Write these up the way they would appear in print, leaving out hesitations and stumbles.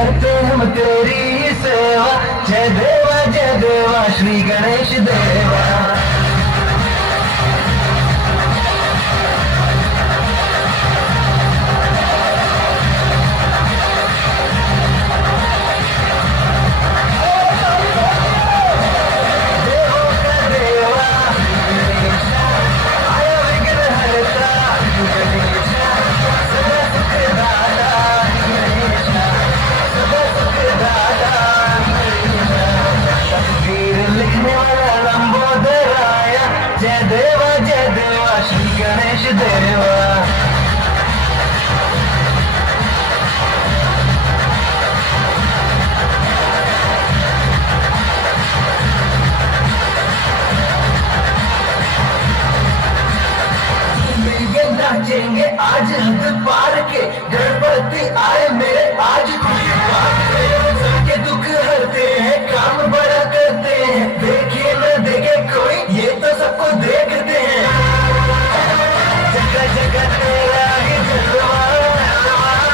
करते हम तेरी सेवा। जय देवा श्री गणेश देवा। जय देवा श्री गणेश देवा। नाचेंगे आज हद पार के, गणपति आए मेरे आज खुशी बात के। सबके दुख हरते हैं, काम बड़ा करते हैं, देखे न देखे कोई ये तो सबको देखते हैं। जगह जगह तेरा ही जलवा,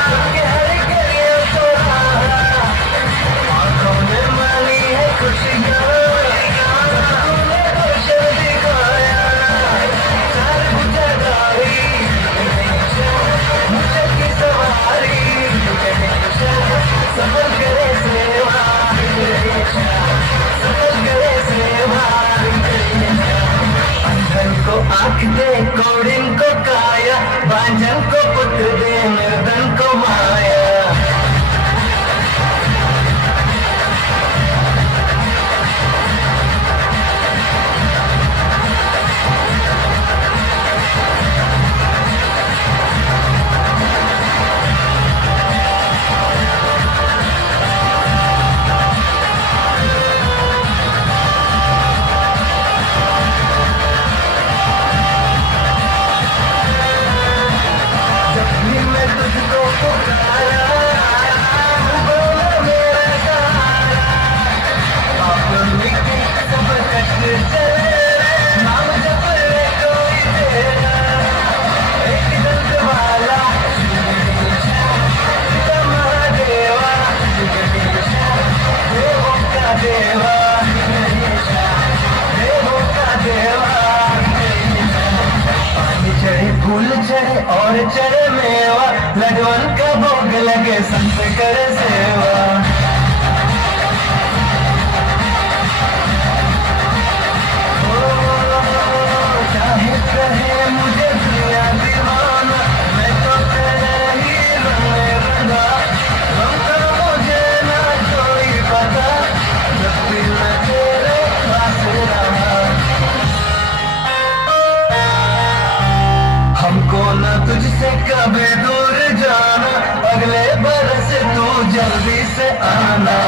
सबके हर गलियों को आंखों में मानी है खुशियाँ, तूने दर्शन दिखाया। चार भुजाधारी सफल करे सेवा, सफल करे सेवा। अंधन को आँख दे, कौड़िन को काया, बांझन को पुत्र दे, निर्धन को माया। फूल चढ़े और चढ़े मेवा, लडवन का भोग लगे संत करे सेवा। चाहे कहे मुझे दुनिया दीवाना, मैं तो तेरे ही रंग में रंगा। रंग का मुझे ना कोई पता, जब भी मैं तेरे पास रहा। हमको न तुझसे कभी दूर जाना, अगले बरस तू जल्दी से आना।